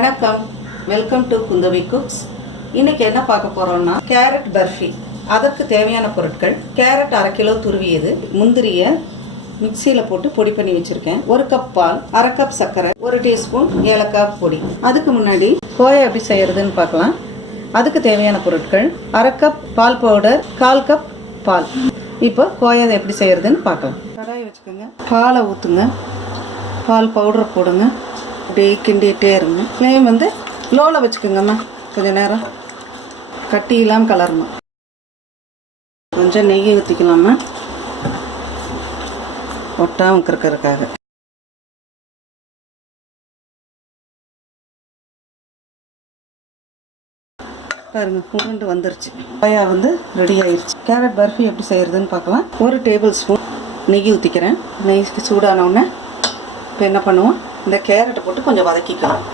வணக்கம், welcome to Kundavai cooks. இன்னைக்கு என்ன பார்க்க போறோம்னா கேரட் பர்ஃபி. அதற்கு தேவையான பொருட்கள்: கேரட் 1/2 கிலோ துருவியது, முந்திரிய மிக்சியில் போட்டு பொடி பண்ணி வச்சிருக்கேன், 1 கப் பால், 1/2 கப் சர்க்கரை, 1 டீஸ்பூன் ஏலக்காய் பொடி. அதுக்கு முன்னாடி கோயா எப்படி செய்யறதுன்னு பார்க்கலாம். அதுக்கு தேவையான பொருட்கள்: 1/2 கப் பால் பவுடர், 1/4 கப் பால். இப்போ கோயா எப்படி செய்யறதுன்னு பார்க்கலாம். கடாயை வச்சுக்கோங்க, பாலை ஊற்றுங்க, பால் பவுடரை போடுங்க, அப்படியே கிண்டிகிட்டே இருங்க. ஃப்ளேம் லோவில் வச்சுக்கோங்கம்மா. கொஞ்சம் நேரம் கட்டி இல்லாமல் கலரணும். கொஞ்சம் நெய் ஊற்றிக்கலாமா, ஒட்டாமல் இருக்கிறதுக்காக. பாருங்க, உருண்டு வந்துருச்சு. கோயா ரெடி ஆயிடுச்சு. கேரட் பர்ஃபி எப்படி செய்யறதுன்னு பார்க்கலாம். 1 டேபிள் ஸ்பூன் நெய் ஊற்றிக்கிறேன். நெய்க்கு சூடானவுடனே இப்போ என்ன பண்ணுவோம், இந்த கேரட்டை போட்டு கொஞ்சம் வதக்கிக்கலாம்.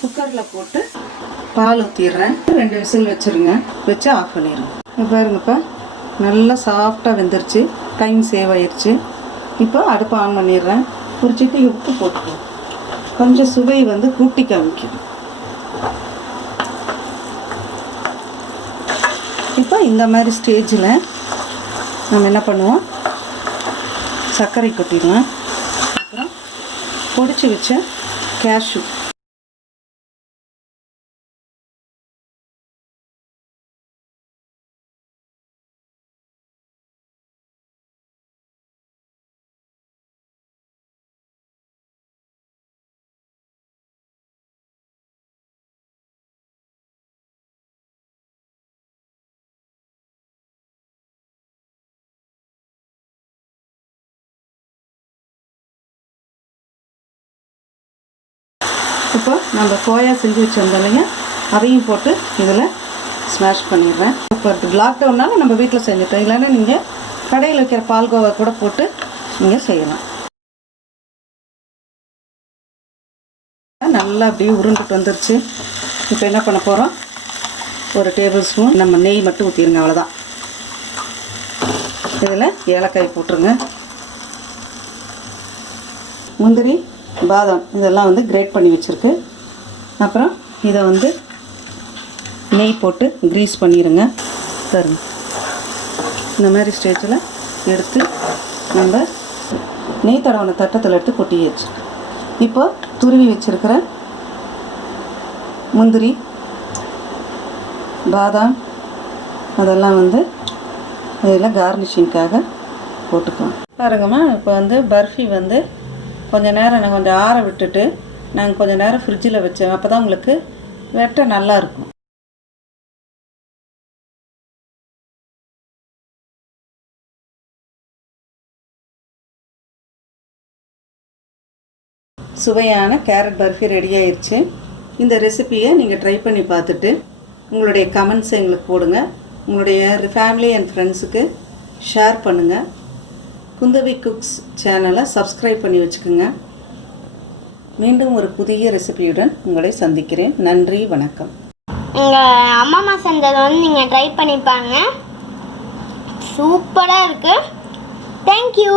குக்கரில் போட்டு பால் ஊற்றிடுறேன். 2 விசில் வச்சுருங்க, வச்சு ஆஃப் பண்ணிடுங்க. பாருங்கப்பா, நல்லா சாஃப்டாக வெந்துருச்சு. டைம் சேவ் ஆயிடுச்சு. இப்போ அடுப்பை ஆன் பண்ணிடுறேன். ஒரு சிட்டிகை உப்பு போட்டுக்குவோம். கொஞ்சம் சுவை கூட்டி காமிக்கும். இப்போ இந்த மாதிரி ஸ்டேஜில் நம்ம என்ன பண்ணுவோம், சர்க்கரை கொட்டிடலாம். அப்புறம் பொடிச்சு வச்ச கேஷ்யூ, இப்போ நம்ம கோயா செஞ்சு வச்சுருந்தோம் இல்லையா, அதையும் போட்டு இதில் ஸ்மாஷ் பண்ணிடுறேன். இப்போ லாக்டவுன்னால நம்ம வீட்டில் செஞ்சுட்டோம். இல்லைன்னா நீங்கள் கடையில் வைக்கிற பால்கோவா கூட போட்டு நீங்கள் செய்யலாம். நல்லா அப்படியே உருண்டுட்டு வந்துருச்சு. இப்போ என்ன பண்ண போகிறோம், 1 டேபிள் ஸ்பூன் நம்ம நெய் மட்டும் ஊற்றிடுங்க, அவ்வளோதான். இதில் ஏலக்காய் போட்டுருங்க. முந்திரி, பாதாம் இதெல்லாம் கிரேட் பண்ணி வச்சுருக்கு. அப்புறம் இதை நெய் போட்டு க்ரீஸ் பண்ணிடுங்க. பாருங்க, இந்த மாதிரி ஸ்டேஜில் எடுத்து நம்ம நெய் தடவின தட்டத்தில் எடுத்து கொட்டி வச்சு, இப்போ துருவி வச்சுருக்கிற முந்திரி, பாதாம் அதெல்லாம் அதில் கார்னிஷிங்காக போட்டுக்கலாம். பாருங்கம்மா, இப்போ பர்ஃபி கொஞ்சம் நேரம் நான் கொஞ்சம் ஆற விட்டுட்டு நாங்கள் கொஞ்சம் நேரம் ஃப்ரிட்ஜில் வச்சேன். அப்போ தான் உங்களுக்கு வெட்ட நல்லா இருக்கும். சுவையான கேரட் பர்ஃபி ரெடி ஆயிடுச்சு. இந்த ரெசிபியை நீங்கள் ட்ரை பண்ணி பார்த்துட்டு உங்களுடைய கமெண்ட்ஸை எங்களுக்கு போடுங்க. உங்களுடைய ஃபேமிலி அண்ட் ஃப்ரெண்ட்ஸுக்கு ஷேர் பண்ணுங்கள். குந்தவி குக்ஸ் சேனலை சப்ஸ்கிரைப் பண்ணி வச்சுக்கோங்க. மீண்டும் ஒரு புதிய ரெசிபியுடன் உங்களை சந்திக்கிறேன். நன்றி, வணக்கம். எங்கள் அம்மா செஞ்சதை நீங்கள் ட்ரை பண்ணிப்பாங்க. சூப்பராக இருக்குது. தேங்க்யூ.